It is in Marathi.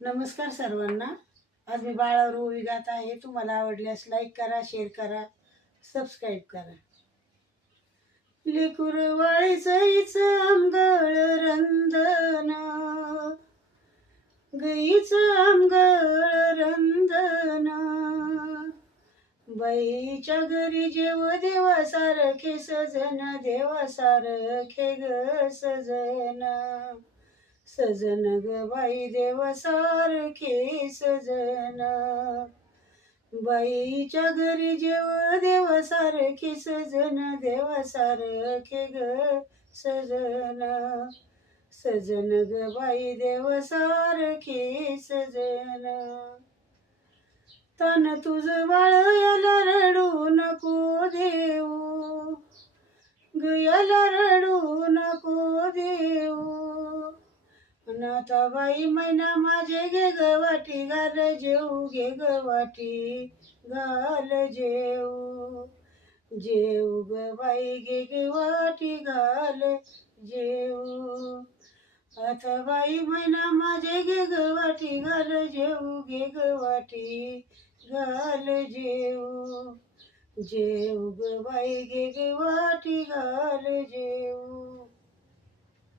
नमस्कार सर्वांना. आज मी बाळावर ओवी गात आहे. तुम्हाला आवडल्यास लाईक करा, शेअर करा, सबस्क्राईब करा. लेकूर वाळीच आंगळ रंधन, गईच आंगळ रंधन, बाईच्या घरी जेव देवासारखे सजन, देवासारखे ग सजन. सजन ग बाई देवासारखे सजन, बाईच्या घरी जेव देवासारखे सजन, देवासारखे ग सजन. सजन ग बाई देवासारखे सजन. तन तुझ बाळ याला रडू नको देऊ, गयाला रडू नको देऊ. नाथाबाई मैना माझे घे गवाटी घाल जेऊ, घे गवाटी घाल जेऊ. जेऊ ग बाई घे गवाटी घाल जेऊ. नाथाबाई मैना माझे घे गवाटी घाल जेऊ, घे गवाटी घाल जेऊ. जेऊ ग बाई घे गवाटी घाल जेऊ.